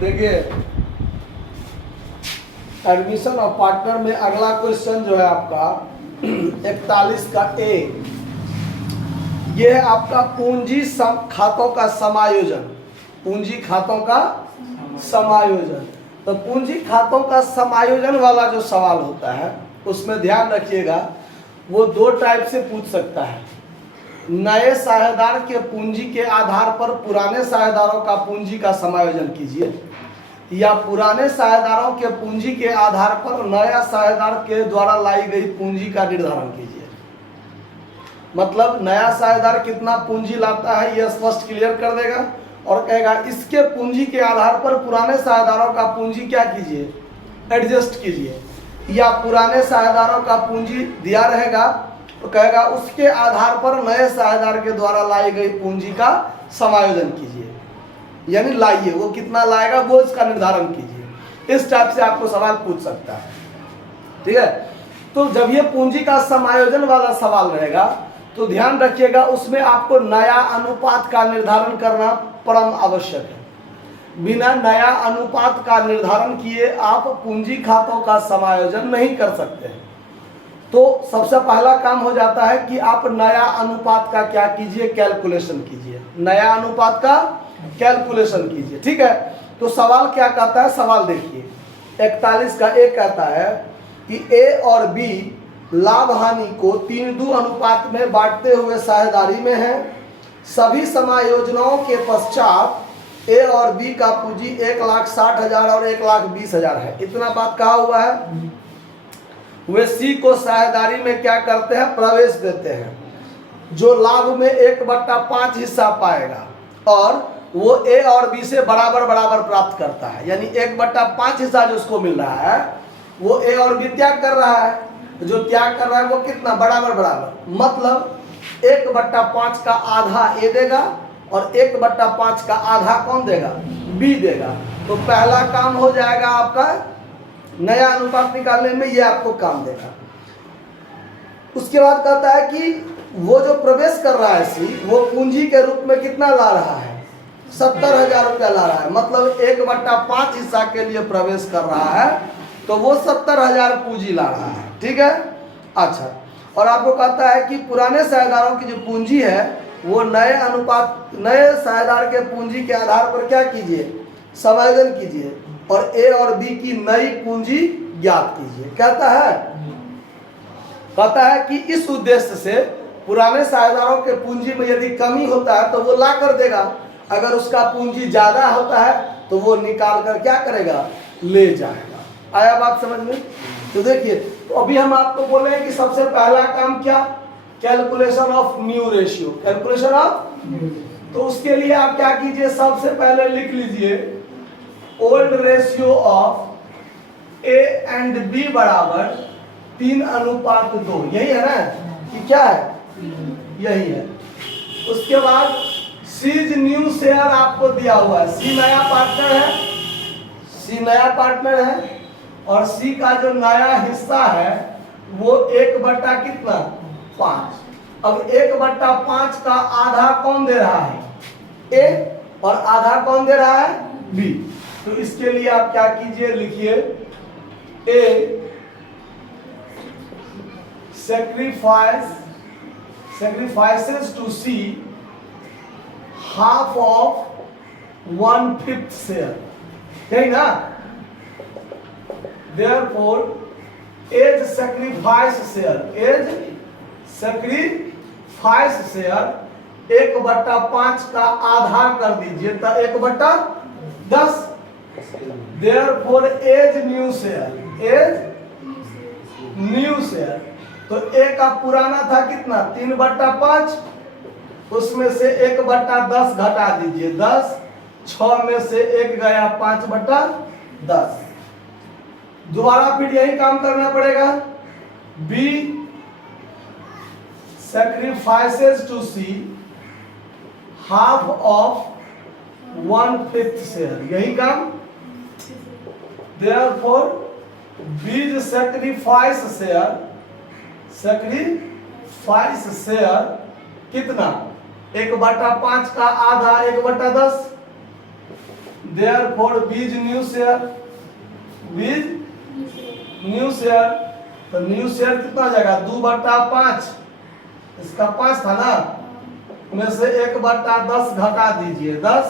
देखिए admission of partner में अगला क्वेश्चन जो है आपका 41 का ए, ये है आपका पूंजी खातों का समायोजन। पूंजी खातों का समायोजन। तो पूंजी खातों का समायोजन वाला जो सवाल होता है उसमें ध्यान रखिएगा, वो दो टाइप से पूछ सकता है। नए साझेदार के पूंजी के आधार पर पुराने साझेदारों का पूंजी का समायोजन कीजिए, या पुराने साझेदारों के पूंजी के आधार पर नया साझेदार के द्वारा लाई गई पूंजी का निर्धारण कीजिए। मतलब नया साझेदार कितना पूंजी लाता है यह स्पष्ट क्लियर कर देगा और कहेगा इसके पूंजी के आधार पर पुराने साझेदारों का पूंजी क्या कीजिए, एडजस्ट कीजिए। या पुराने साझेदारों का पूंजी दिया रहेगा तो कहेगा उसके आधार पर नए साझेदार के द्वारा लाई गई पूंजी का समायोजन कीजिए, यानी लाइए, वो कितना लाएगा वो इसका निर्धारण कीजिए। इस टाइप से आपको सवाल पूछ सकता है, ठीक है। तो जब ये पूंजी का समायोजन वाला सवाल रहेगा तो ध्यान रखिएगा उसमें आपको नया अनुपात का निर्धारण करना परम आवश्यक है। बिना नया अनुपात का निर्धारण किए आप पूंजी खातों का समायोजन नहीं कर सकते हैं। तो सबसे पहला काम हो जाता है कि आप नया अनुपात का क्या कीजिए, कैलकुलेशन कीजिए। नया अनुपात का कैलकुलेशन कीजिए, ठीक है। तो सवाल क्या कहता है, सवाल देखिए 41 का ए कहता है कि ए और बी लाभ हानि को 3:2 अनुपात में बांटते हुए साझेदारी में है। सभी समायोजनों के पश्चात ए और बी का पूंजी 1,60,000 और 1,20,000 है। इतना बात कहा हुआ है। वे सी को साझेदारी में क्या करते हैं, प्रवेश देते हैं, जो लाभ में 1/5 हिस्सा पाएगा और वो ए और बी से बराबर बराबर प्राप्त करता है। यानी 1/5 हिस्सा जो उसको मिल रहा है वो ए और बी त्याग कर रहा है। जो त्याग कर रहा है वो कितना, बराबर बराबर। मतलब 1/5 का आधा ए देगा और 1/5 का आधा कौन देगा, बी देगा। तो पहला काम हो जाएगा आपका नया अनुपात निकालने में, ये आपको काम देगा। उसके बाद कहता है कि वो जो प्रवेश कर रहा है सी, वो पूंजी के रूप में कितना ला रहा है, 70,000 रुपया ला रहा है। मतलब 1/5 हिस्सा के लिए प्रवेश कर रहा है तो वो 70,000 पूंजी ला रहा है, ठीक है। अच्छा, और आपको कहता है कि पुराने साझेदारों की जो पूंजी है वो नए साझेदार के पूंजी के आधार पर क्या कीजिए, समायोजन कीजिए और ए और बी की नई पूंजी ज्ञात कीजिए। कहता है कि इस उद्देश्य से पुराने साझेदारों के पूंजी में यदि कमी होता है तो वो ला कर देगा, अगर उसका पूंजी ज्यादा होता है तो वो निकाल कर क्या करेगा, ले जाएगा। आया बात समझ में। तो देखिए, तो अभी हम आपको बोले हैं कि सबसे पहला काम क्या, calculation of new ratio. Calculation of, तो उसके लिए आप क्या कीजिए, सबसे पहले लिख लीजिए old ratio of A and B बराबर 3:2। यही है ना, कि क्या है, यही है। उसके बाद सीज न्यू शेयर आपको दिया हुआ है, सी नया पार्टनर है, सी नया पार्टनर है और सी का जो नया हिस्सा है वो 1/5। अब 1/5 का आधा कौन दे रहा है, ए, और आधा कौन दे रहा है, बी। तो इसके लिए आप क्या कीजिए, लिखिए ए sacrifices to C half of 1/5 share, ठीक ना। Therefore age sacrifice share 1/5 का आधा कर दीजिए तो 1/10। Therefore age new share, तो ए का पुराना था कितना, 3/5, उसमें से 1/10 घटा दीजिए 10, 6 में से 1 गया 5/10। दोबारा फिर यही काम करना पड़ेगा। B sacrifices to C half of 1/5 share, यही काम। Therefore B sacrifice share कितना, 1/5 का आधा 1/10, देयरफॉर बीज न्यू शेयर, बीज न्यू शेयर, तो न्यू शेयर कितना हो जाएगा 2/5, इसका 5 था ना, में से 1/10 घटा दीजिए 10,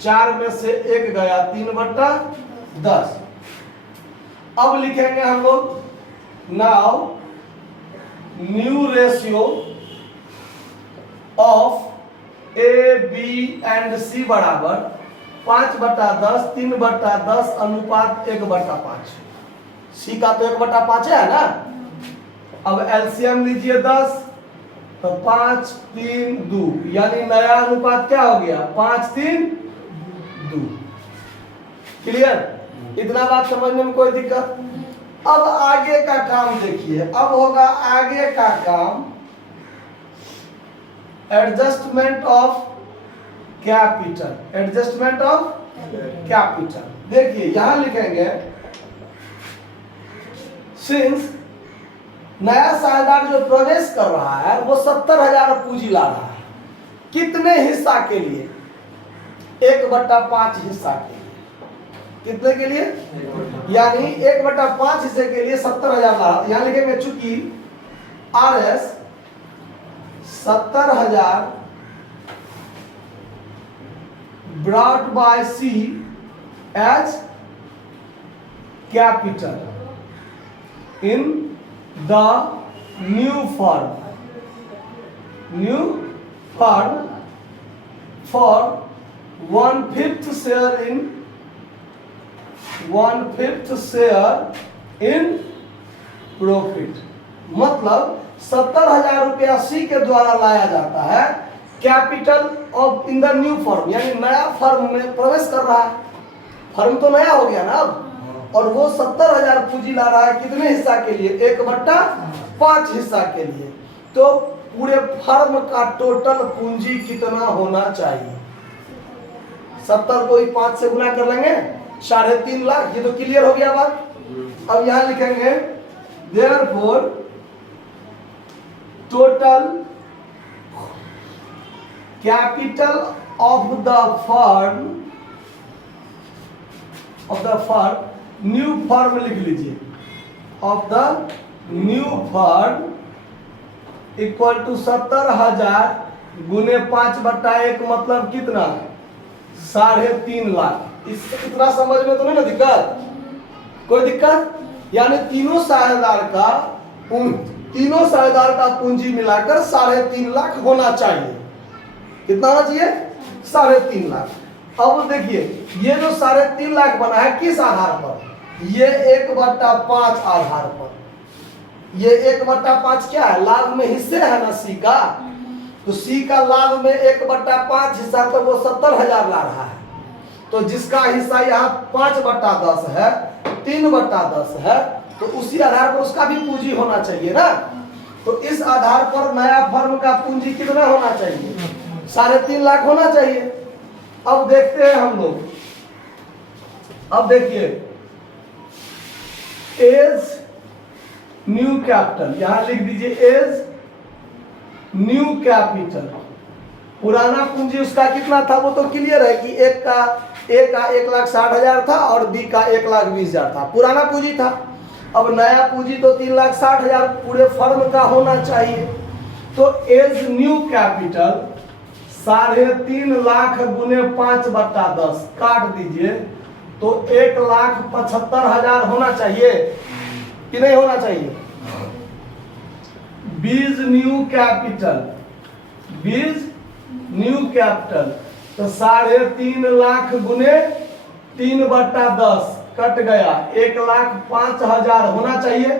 4 में से 1 गया 3/10। अब लिखेंगे हम लोग now new ratio of A B and C बराबर 5/10, 3/10 अनुपात 1/5। सी का तो 1/5 है ना। अब एलसीएम लीजिए 10, तो 5, 3, 2, यानी नया अनुपात क्या हो गया 5, 3, 2। क्लियर? इतना बात समझने में कोई दिक्कत? अब आगे का काम देखिए, अब होगा आगे का काम adjustment of capital, adjustment of capital. देखिए यहां लिखेंगे सिंस नया साझेदार जो प्रवेश कर रहा है वो 70,000 पूंजी ला रहा है, कितने हिस्सा के लिए 1/5 हिस्सा के लिए, कितने के लिए यानी 1/5 हिस्से के लिए 70,000 ला रहा है। यहां लिखेंगे चूंकि RS 70,000 brought by C as capital in the new firm for 1/5 share in profit। मतलब 70,000 रुपया सी के द्वारा लाया जाता है capital of in the new firm, यानी नया फर्म में प्रवेश कर रहा है, फर्म तो नया हो गया ना अब, और वो 70,000 पूंजी ला रहा है कितने हिस्सा के लिए 1/5 हिस्सा के लिए। तो पूरे फर्म का टोटल पूंजी कितना होना चाहिए 70 को 5 से गुना कर लेंगे 3.5 लाख। ये तो क्लियर हो गया बात। अब यहां लिखेंगे therefore total capital of the firm new firm लिख लीजिए, of the new firm equal to 70,000 गुने 5/1 मतलब कितना 3.5 लाख। इससे कितना समझ में तो नहीं ना दिक्कत, कोई दिक्कत? यानी तीनों साझेदार का पूंजी मिलाकर 3.5 लाख होना चाहिए। कितना होना चाहिए 3.5 लाख। अब देखिए ये जो 3.5 लाख बना है किस आधार पर, ये 1/5 आधार पर। ये 1/5 क्या है लाभ में हिस्से है ना सी का, तो सी का लाभ में 1/5 हिस्सा तो वो 70,000 ला रहा है, तो जिसका हिस्सा यहाँ 5/10 है 3/10 है, तो उसी आधार पर उसका भी पूंजी होना चाहिए ना। तो इस आधार पर नया फर्म का पूंजी कितना होना चाहिए 3.5 लाख होना चाहिए। अब देखते हैं हम लोग, अब देखिए एज न्यू कैपिटल, यहां लिख दीजिए एज न्यू कैपिटल। पुराना पूंजी उसका कितना था वो तो क्लियर है कि ए का 1,60,000 था और बी का 1,20,000 था, पुराना पूंजी था। अब नया पूंजी तो 3,60,000 पूरे फर्म का होना चाहिए। तो एज न्यू कैपिटल 3.5 लाख गुने 5/10 काट दीजिए तो 1,75,000 होना चाहिए कि नहीं होना चाहिए। बीज न्यू कैपिटल तो 3.5 लाख गुने 3/10 कट गया 1,05,000 होना चाहिए।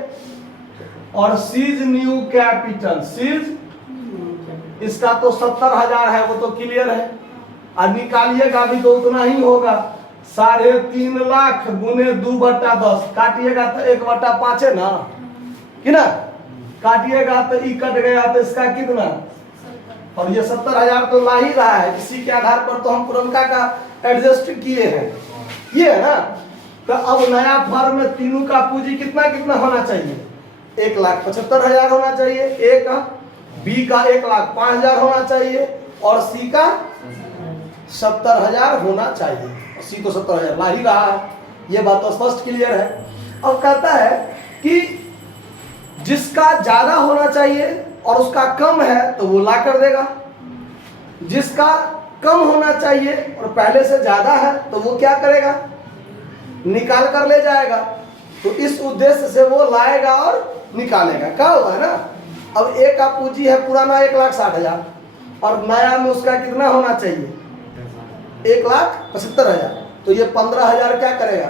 और सीज न्यू कैपिटल, सीज इसका तो 70,000 है वो तो क्लियर है, और निकालिएगा भी तो उतना ही होगा 3.5 लाख गुने 2/10 काटिएगा तो 1/5 है ना कि ना, काटिएगा तो ई कट गया तो इसका कितना, और ये 70,000 तो ला ही रहा है, इसी के आधार पर तो हम पुरनका का एडजस्ट किए हैं, ये है ना। तो अब नया फर्म में तीनों का पूंजी कितना होना चाहिए 1,75,000 होना चाहिए, ए का, बी का 1,05,000 होना चाहिए और सी का 70,000 होना चाहिए। सी तो 70,000 ला ही रहा है, ये बात तो स्पष्ट क्लियर है। अब कहता है कि जिसका ज्यादा होना चाहिए और उसका कम है तो वो ला कर देगा, जिसका कम होना चाहिए और पहले से ज्यादा है तो वो क्या करेगा, निकाल कर ले जाएगा। तो इस उद्देश्य से वो लाएगा और निकालेगा। क्या होगा ना, अब एक का पूंजी है पुराना 1,60,000 और नया में उसका कितना होना चाहिए 1,75,000, तो ये 15,000 क्या करेगा,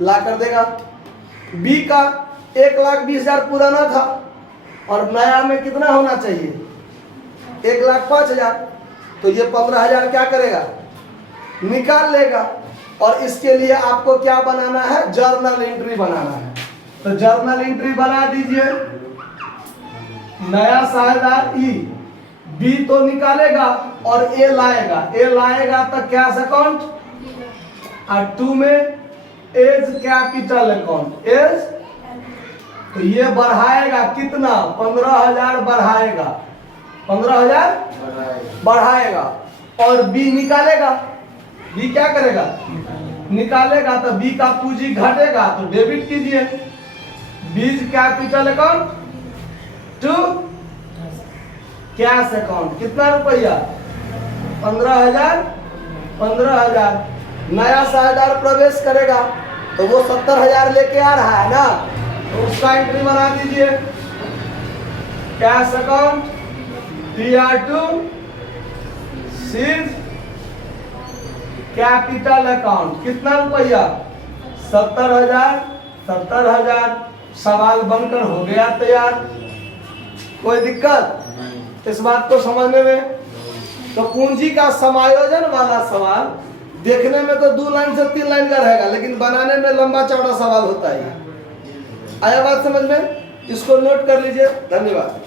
ला कर देगा। बी का 1,20,000 पुराना था और नया में कितना होना चाहिए 1,05,000, तो ये 15,000 क्या करेगा, निकाल लेगा। और इसके लिए आपको क्या बनाना है, जर्नल एंट्री बनाना है। तो जर्नल एंट्री बना दीजिए। नया साझेदार ई, बी तो निकालेगा और ए लाएगा, ए लाएगा तो कैश अकाउंट और 2 में एज कैपिटल अकाउंट एज, तो ये बढ़ाएगा कितना 15,000 बढ़ाएगा, 15,000 बढ़ाएगा। और बी निकालेगा, बी क्या करेगा, निकालेगा तो बी का पूंजी घटेगा तो डेबिट कीजिए। B's capital account to cash account, कितना रुपया 15,000, 15,000। नया साझेदार प्रवेश करेगा तो वो 70,000 लेके आ रहा है ना, तो उसका एंट्री बना दीजिए। Cash account TR2 seize capital account, कितना रुपया 70,000, 70,000। सवाल बनकर हो गया तैयार। कोई दिक्कत इस बात को समझने में? तो पूंजी का समायोजन वाला सवाल देखने में तो 2 लाइन से 3 लाइन का रहेगा, लेकिन बनाने में लंबा चौड़ा सवाल होता है। आया बात समझ में? इसको नोट कर लीजिए। धन्यवाद।